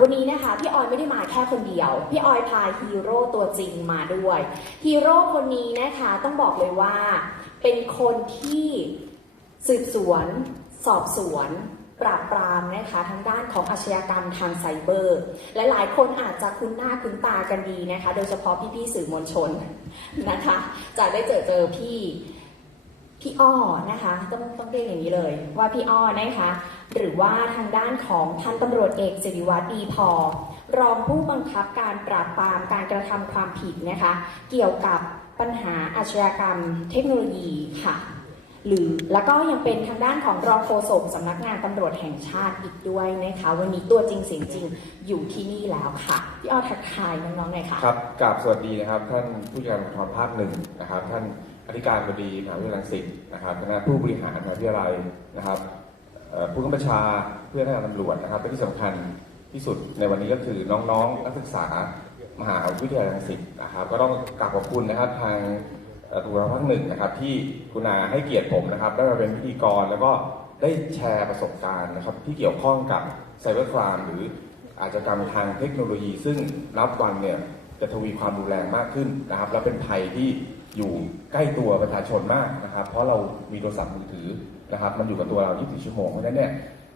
วันนี้นะคะพี่ออยไม่ได้มาแค่คนเดียว พี่ออยพาฮีโร่ตัวจริงมาด้วยฮีโร่คนนี้นะคะต้องบอกเลยว่า เป็นคนที่สืบสวน สอบสวนปราบปรามนะคะทางด้านของอาชญากรรมทางไซเบอร์และหลายคนอาจจะคุ้นหน้าคุ้นตากันดีนะคะ โดยเฉพาะพี่ๆสื่อมวลชนนะคะ จะได้เจอเจอพี่ พี่อ้อนะคะต้องต้องเรียกอย่างนี้เลย ว่าพี่อ้อนะคะ หรือว่าทางด้านของท่านตำรวจเอกสิริวัตรดีพอ รองผู้บังคับการปราบปรามการกระทำความผิดนะคะ เกี่ยวกับปัญหาอาชญากรรมเทคโนโลยีค่ะ หรือแล้วก็ยังเป็นทางด้านของรองโฆษกสำนักงานตำรวจแห่งชาติอีกด้วยนะคะ วันนี้ตัวจริงเสียงจริงอยู่ที่นี่แล้วค่ะพี่อ้อทักทายน้องๆหน่อยค่ะครับกราบสวัสดีนะครับ ท่านผู้การภูธรภาคหนึ่งนะครับ ท่าน อธิการบดีมหาวิทยาลัยรังสิตนะครับคณะผู้บริหารมหาวิทยาลัยนะครับผู้กำกับชาเพื่อนทางตำรวจนะครับและที่สำคัญที่สุดในวันนี้ก็คือน้องๆนักศึกษามหาวิทยาลัยรังสิตนะครับ ก็ต้องกราบขอบคุณนะครับทางเอ่อภูธรภาคหนึ่งนะครับ ที่กุณาให้เกียรติผมนะครับ ได้มาเป็นพิธีกรแล้วก็ได้แชร์ประสบการณ์นะครับ ที่เกี่ยวข้องกับไซเบอร์ครามหรืออาชญากรรมทางเทคโนโลยี ซึ่งนับวันเนี่ยจะทวีความรุนแรงมากขึ้นนะครับ และเป็นภัยที่ อยู่ใกล้ตัวประชาชนมากนะครับ เพราะเรามีโทรศัพท์มือถือนะครับ มันอยู่กับตัวเรา 24 ชั่วโมง เพราะฉะนั้นเนี่ย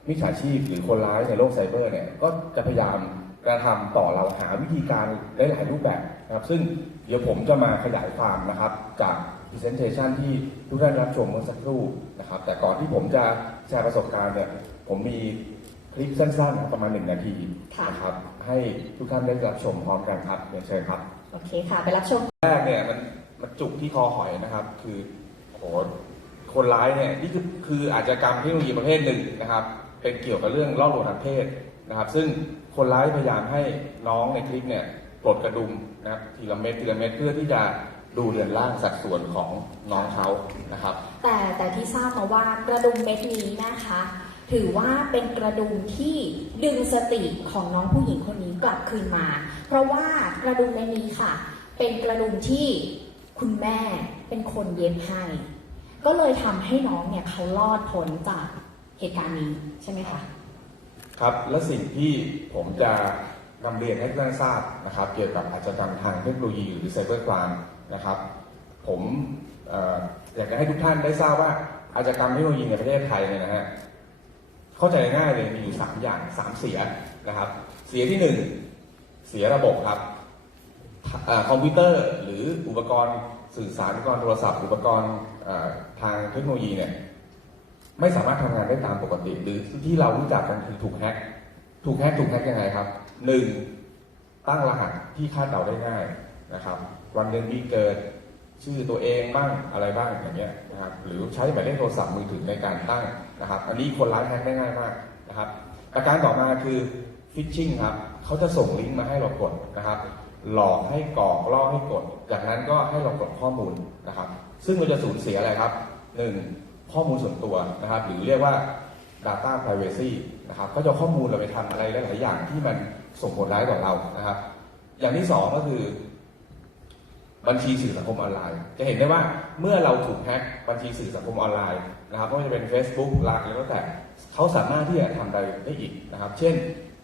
มิจฉาชีพหรือคนร้ายในโลกไซเบอร์เนี่ยก็จะพยายามกระทำต่อเราหาวิธีการได้หลายรูปแบบนะครับ ซึ่งเดี๋ยวผมจะมาขยายความนะครับจาก presentation ที่ทุกท่านรับชมเมื่อสักครู่นะครับ แต่ก่อนที่ผมจะแชร์ประสบการณ์เนี่ยผมมีคลิปสั้นๆประมาณหนึ่งนาทีค่ะนะครับให้ทุกท่านได้รับชมพร้อมกันครับเรียนเชิญครับ โอเคค่ะ ไปรับชมแรกเนี่ยมัน มันจุกที่คอหอยนะครับ คือโหคนร้ายเนี่ยนี่คือคืออาชญากรรมเทคโนโลยีประเภทหนึ่งนะครับ เป็นเกี่ยวกับเรื่องล่อลวงทางเพศนะครับ ซึ่งคนร้ายพยายามให้น้องในคลิปเนี่ยปลดกระดุมนะครับทีละเม็ดทีละเม็ดเพื่อที่จะดูเรือนร่างสัดส่วนของน้องเขานะครับ แต่แต่ที่ทราบมาว่ากระดุมเม็ดนี้นะคะ ถือว่าเป็นกระดุมที่ดึงสติของน้องผู้หญิงคนนี้กลับคืนมา เพราะว่ากระดุมเม็ดนี้ค่ะ เป็นกระดุมที่ คุณแม่เป็นคนเย็บให้ ก็เลยทำให้น้องเนี่ยเขารอดพ้นจากเหตุการณ์นี้ใช่ไหมคะ ครับและสิ่งที่ผมจะนำเรียนให้ท่านทราบนะครับ เกี่ยวกับอาชญากรรมทางเทคโนโลยีหรือไซเบอร์ครามนะครับ ผมเอออยากจะให้ทุกท่านได้ทราบว่าอาชญากรรมเทคโนโลยีในประเทศไทยเนี่ยนะฮะเข้าใจง่ายเลยมีอยู่สามอย่างสามเสียนะครับ เสียที่หนึ่งเสียระบบครับ คอมพิวเตอร์หรืออุปกรณ์สื่อสารอุปกรณ์โทรศัพท์ อุปกรณ์ทางเทคโนโลยีเนี่ยไม่สามารถทำงานได้ตามปกติ หรือที่เรารู้จักกันคือถูกแฮกถูกแฮกถูกแฮกยังไงครับหนึ่งตั้งรหัสที่คาดเดาได้ง่ายนะครับ วันเดือนปีเกิดชื่อตัวเองบ้างอะไรบ้างอย่างเงี้ยนะครับหรือใช้หมายเลขโทรศัพท์มือถือในการตั้งนะครับ อันนี้คนร้ายแฮกได้ง่ายมากนะครับประการต่อมาคือฟิชชิ่งครับเขาจะส่งลิงก์มาให้เรากดนะครับ หลอกให้กรอกล่อให้กด จากนั้นก็ให้เรากดข้อมูลนะครับ ซึ่งเราจะสูญเสียอะไรครับหนึ่งข้อมูลส่วนตัวนะครับ หรือเรียกว่า data privacy นะครับก็จะข้อมูลเราไปทำอะไรหลาย ๆ อย่างที่มันส่งผลร้ายต่อเรานะครับ อย่างที่สองก็คือบัญชีสื่อสังคมออนไลน์ จะเห็นได้ว่าเมื่อเราถูกแฮ็กบัญชีสื่อสังคมออนไลน์นะครับไม่ว่าจะเป็น Facebook ไลน์แล้วแต่เขาสามารถที่จะทำอะไรได้อีกนะครับ เช่น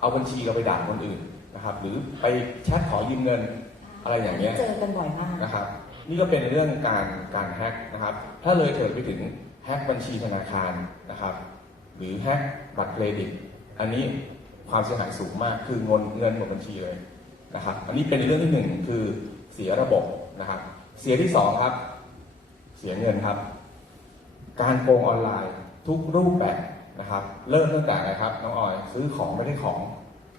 เอาบัญชีเราไปด่าคนอื่น นะครับหรือไปแชทขอยืมเงินอะไรอย่างเงี้ยเจอกันบ่อยมากนะครับ นี่ก็เป็นเรื่องการการแฮ็กนะครับ ถ้าเลยเถิดไปถึงแฮ็กบัญชีธนาคารนะครับ หรือแฮ็กบัตรเครดิต อันนี้ความเสียหายสูงมากคือเงินเงินหมดบัญชีเลยนะครับ อันนี้เป็นเรื่องที่หนึ่งคือเสียระบบนะครับ เสียที่สองครับ เสียเงินครับ การโกงออนไลน์ทุกรูปแบบนะครับ เริ่มตั้งแต่อะไรครับน้องออยซื้อของไม่ได้ของ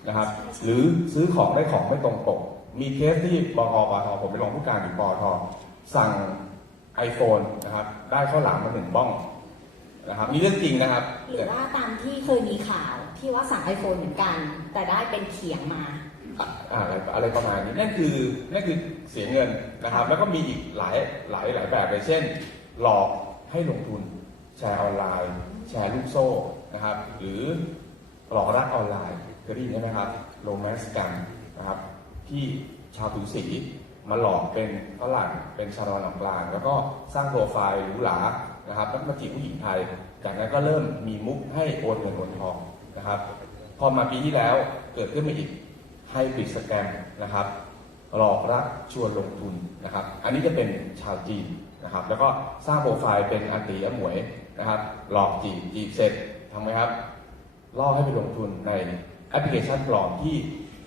นะครับ หรือซื้อของได้ของไม่ตรงปก มีเคสที่บกปทผมไปลงผู้การอยู่ปทสั่ง iPhone นะครับ ได้ข้าวหลามมาหนึ่งบ้องนะครับนี่เรื่องจริงนะครับ หรือว่าตามที่เคยมีข่าวที่ว่าสั่งไอโฟนเหมือนกัน แต่ได้เป็นเขียงมาอ่าอะไรอะไรประมาณนี้นั่นคือนั่นคือเสียเงินนะครับ แล้วก็มีอีกหลายหลายหลายแบบเลยเช่น หลอกให้ลงทุนแชร์ออนไลน์ แชร์ลูกโซ่นะครับ หรือหลอกรักออนไลน์ เคยได้ยินใช่ไหมครับโรแมนต์กันนะครับ ที่ชาวผิวสีมาหลอกเป็นฝรั่งเป็นชาวตะวันออกกลาง แล้วก็สร้างโปรไฟล์หรูหรานะครับแล้วมาจีบผู้หญิงไทย จากนั้นก็เริ่มมีมุกให้โอนเงินโอนทองนะครับพอมาปีที่แล้วเกิดขึ้นมาอีกให้ปิดสแกมนะครับ หลอกรักชวนลงทุนนะครับ อันนี้จะเป็นชาวจีนนะครับ แล้วก็สร้างโปรไฟล์เป็นอาตีอหมวยนะครับ หลอกจีบจีบเสร็จทำไงครับล่อให้ไปลงทุนใน แอปพลิเคชันปลอมที่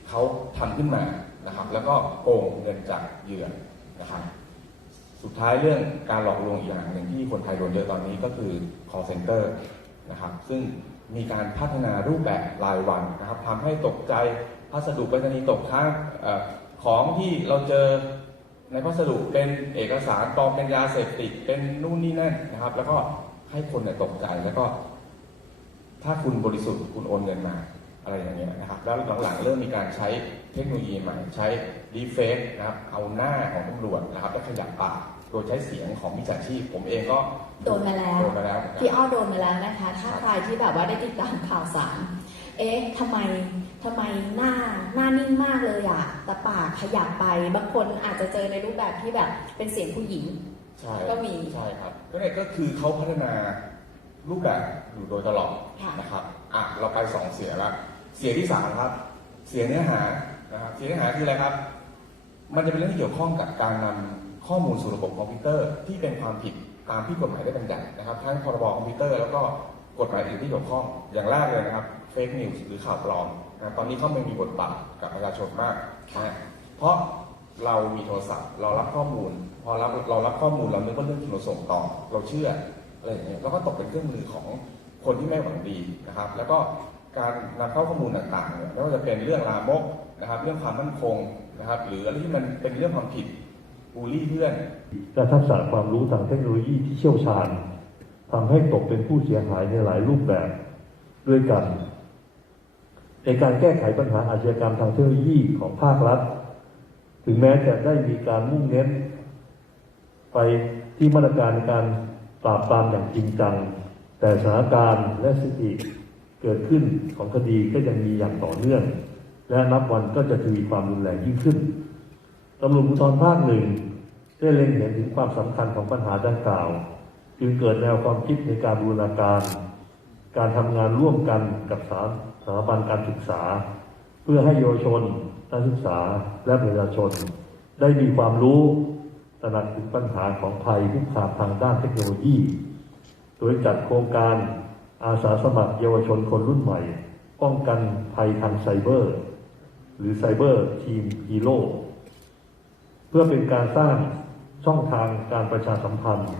เขาทำขึ้นมานะครับ แล้วก็โกงเงินจากเหยื่อนะครับสุดท้ายเรื่องการหลอกลวงอีกอย่างหนึ่งที่คนไทยโดนเยอะตอนนี้ก็คือ call center นะครับซึ่งมีการพัฒนารูปแบบรายวันนะครับทำให้ตกใจพัสดุไปรษณีย์ตกค้างอของที่เราเจอในพัสดุเป็นเอกสารปลอมเป็นยาเสพติดเป็นนู่นนี่นั่นนะครับ แล้วก็ให้คนเนี่ยตกใจแล้วก็ ถ้าคุณบริสุทธิ์คุณโอนเงินมา อะไรอย่างเงี้ยนะครับ แล้วหลังๆเริ่มมีการใช้เทคโนโลยีใหม่ใช้ดีเฟกนะครับ เอาหน้าของตำรวจนะครับแล้วขยับปากโดยใช้เสียงของมิจฉาชีพ ผมเองก็โดนมาแล้วโดนมาแล้วเหมือนกันพี่อ้อโดนมาแล้วนะคะ ถ้าใครที่แบบว่าได้ติดตามข่าวสาร เอ๊ะทำไมทำไมหน้าหน้านิ่งมากเลยอะแต่ปากขยับไป บางคนอาจจะเจอในรูปแบบที่แบบเป็นเสียงผู้หญิงใช่ก็มีใช่ครับก็เนี่ยก็คือเขาพัฒนารูปแบบอยู่โดยตลอดค่ะนะครับอะเราไปสองเสียแล้ว เสียที่สามครับ เสียเนื้อหานะครับเสียเนื้อหาคืออะไรครับ มันจะเป็นเรื่องที่เกี่ยวข้องกับการนำข้อมูลสู่ระบบคอมพิวเตอร์ที่เป็นความผิดตามที่กฎหมายได้บัญญัตินะครับ ทั้งพรบคอมพิวเตอร์แล้วก็กฎหมายอื่นที่เกี่ยวข้องอย่างแรกเลยนะครับเฟกนิวส์หรือข่าวปลอมนะตอนนี้เขาไม่มีบทบาทกับประชาชนมากนะเพราะเรามีโทรศัพท์ เรารับข้อมูล พอรับเรารับข้อมูลเรานึกว่าเรื่องที่เราส่งต่อ เราเชื่ออะไรอย่างเงี้ยแล้วก็ตกเป็นเครื่องมือของคนที่ไม่หวังดีนะครับ แล้วก็ การนำเข้าข้อมูลต่างๆเนี่ยไม่ว่าจะเป็นเรื่องลามกนะครับ เรื่องความมั่นคงนะครับ หรืออะไรที่มันเป็นเรื่องความผิดบูลลี่เพื่อนและทักษะความรู้ทางเทคโนโลยีที่เชี่ยวชาญทำให้ตกเป็นผู้เสียหายในหลายรูปแบบด้วยกัน ในการแก้ไขปัญหาอาชญากรรมทางเทคโนโลยีของภาครัฐ ถึงแม้จะได้มีการมุ่งเน้น ไปที่มาตรการในการปราบปรามอย่างจริงจัง แต่สถานการณ์และสถิติ เกิดขึ้นของคดีก็ยังมีอย่างต่อเนื่อง และนับวันก็จะทวีความรุนแรงยิ่งขึ้นตำรวจภูธรภาคหนึ่งได้เล็งเห็นถึงความสำคัญของปัญหาดังกล่าว จึงเกิดแนวความคิดในการบูรณาการ การทำงานร่วมกันกับสถาสถาบันการศึกษา เพื่อให้เยาวชนนักศึกษาและประชาชน ได้มีความรู้ตระหนักถึงปัญหาของภัยคุกคามทางด้านเทคโนโลยี โดยจัดโครงการ อาสาสมัครเยาวชนคนรุ่นใหม่ ป้องกันภัยทางไซเบอร์ หรือไซเบอร์ทีมฮีโร่เพื่อเป็นการสร้างช่องทางการประชาสัมพันธ์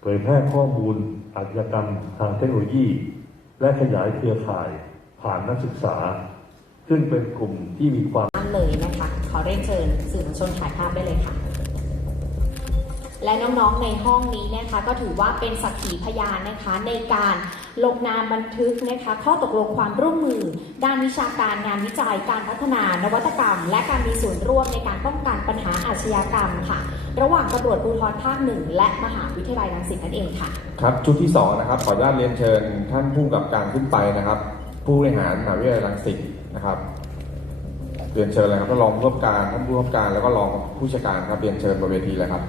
เผยแพร่ข้อมูลอาชญากรรมทางเทคโนโลยี และขยายเครือข่ายผ่านนักศึกษา ซึ่งเป็นกลุ่มที่มีความเลยนะคะขอเรียนเชิญสื่อมวลชนถ่ายภาพได้เลยค่ะ และน้องๆในห้องนี้นะคะก็ถือว่าเป็นสักขีพยานนะคะในการลงนามบันทึกนะคะข้อตกลงความร่วมมือ ด้านวิชาการงานวิจัยการพัฒนานวัตกรรม และการมีส่วนร่วมในการป้องกันปัญหาอาชญากรรมค่ะ ระหว่างตำรวจภูธรภาคหนึ่งและมหาวิทยาลัยรังสิตนั่นเองค่ะครับชุดที่สองนะครับขออนุญาตเรียนเชิญท่านผู้กำกับการขึ้นไปนะครับ ผู้บริหารมหาวิทยาลัยรังสิตนะครับเรียนเชิญเลยครับท่านรองผู้กำกับการท่านผู้กำกับการแล้วก็รองผู้จัดการครับเรียนเชิญบนเวทีเลยครับ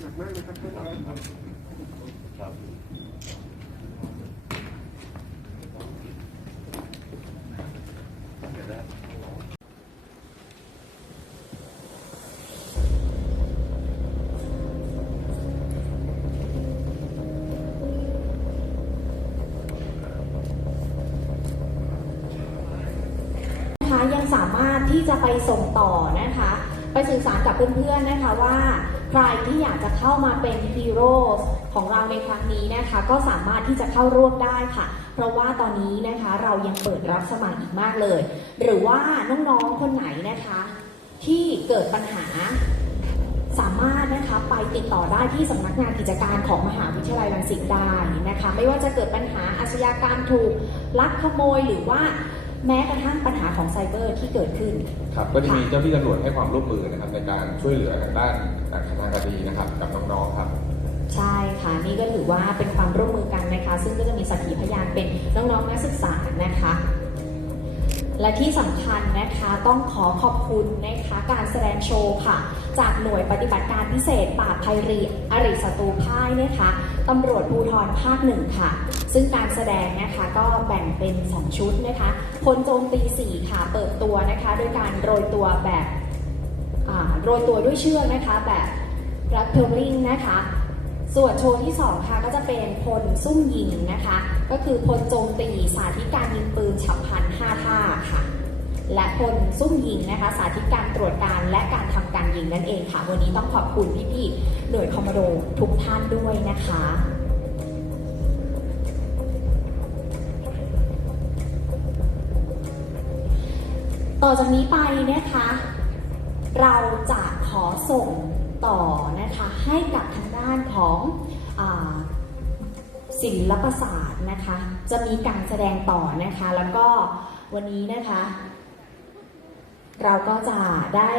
หนักมากนะครับท่านครับนะคะยังสามารถที่จะไปส่งต่อนะคะ ไปสื่อสารกับเพื่อนๆนะคะว่า ใครที่อยากจะเข้ามาเป็นฮีโร่ของเราในครั้งนี้นะคะ ก็สามารถที่จะเข้าร่วมได้ค่ะ เพราะว่าตอนนี้นะคะเรายังเปิดรับสมัครอีกมากเลย หรือว่าน้องๆคนไหนนะคะ ที่เกิดปัญหาสามารถนะคะไปติดต่อได้ที่สำนักงานกิจการของมหาวิทยาลัยรังสิตได้นะคะ ไม่ว่าจะเกิดปัญหาอาชญากรรมถูกลักขโมยหรือว่า แม้กระทั่งปัญหาของไซเบอร์ที่เกิดขึ้น ครับก็จะมีเจ้าที่ตำรวจให้ความร่วมมือนะครับในการช่วยเหลือทางด้านทางคดีนะครับกับน้องๆครับใช่ค่ะนี่ก็ถือว่าเป็นความร่วมมือกันนะคะ ซึ่งก็จะมีสักขีพยานเป็นน้องๆนักศึกษานะคะ และที่สำคัญนะคะต้องขอขอบคุณนะคะการแสดงโชว์ค่ะ จากหน่วยปฏิบัติการพิเศษป่าบไพรีอริศัตรูพ่ายนะคะตำรวจภูธรภาคหนึ่งค่ะ ซึ่งการแสดงนะคะก็แบ่งเป็น 2 ชุดนะคะพลโจมตี4ค่ะเปิดตัวนะคะโดยการโรยตัวแบบโรยตัวด้วยเชือกนะคะแบบรัดเพลลิงนะคะ ส่วนโชว์ที่ 2 ค่ะก็จะเป็นพลซุ่มยิงนะคะ ก็คือพลโจมตีสาธิตการยิงปืนฉับพลัน5ท่าค่ะ และพลซุ่มยิงนะคะ สาธิตการตรวจการและการทำการยิงนั่นเองค่ะ วันนี้ต้องขอบคุณพี่ๆหน่วยคอมมานโดทุกท่านด้วยนะคะต่อจากนี้ไปนะคะ เราจะขอส่ง ต่อนะคะให้กับทางด้านของศิลปศาสตร์นะคะ จะมีการแสดงต่อนะคะ แล้วก็วันนี้นะคะ เราก็จะได้